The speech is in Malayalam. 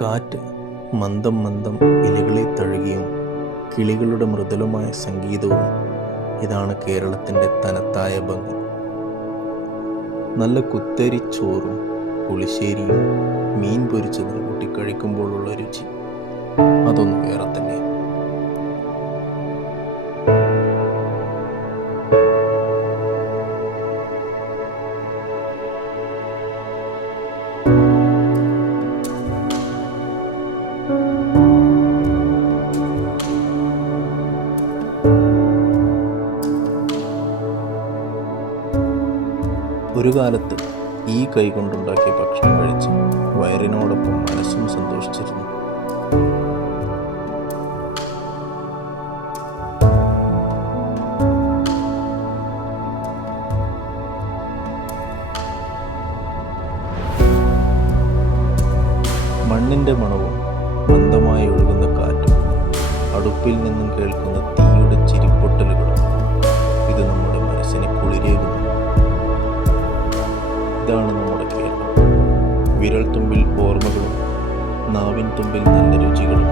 കാറ്റ് മന്ദം മന്ദം ഇലകളിൽ തഴുകിയും കിളികളുടെ മൃദുലമായ സംഗീതവും ഇതാണ് കേരളത്തിന്റെ തനത്തായ ഭംഗി. നല്ല കുത്തരി ചോറും പുളിശ്ശേരിയും മീൻ പൊരിച്ചതും കൂട്ടി കഴിക്കുമ്പോഴുള്ള രുചി. അതൊന്നും വേറെ ഒരു കാലത്ത് ഈ കൈകൊണ്ടുണ്ടാക്കിയ ഭക്ഷണം കഴിച്ച് വയറിനോടൊപ്പം മനസ്സും സന്തോഷിച്ചിരുന്നു. മണ്ണിന്റെ മണവും മന്ദമായി ഒഴുകുന്ന കാറ്റും അടുപ്പിൽ നിന്നും കേൾക്കുന്ന തീയുടെ ഇതാണ് നമ്മുടെ കേരളം. വിരൽ തുമ്പിൽ ഓർമ്മകളും നാവിൻ തുമ്പിൽ നല്ല രുചികളും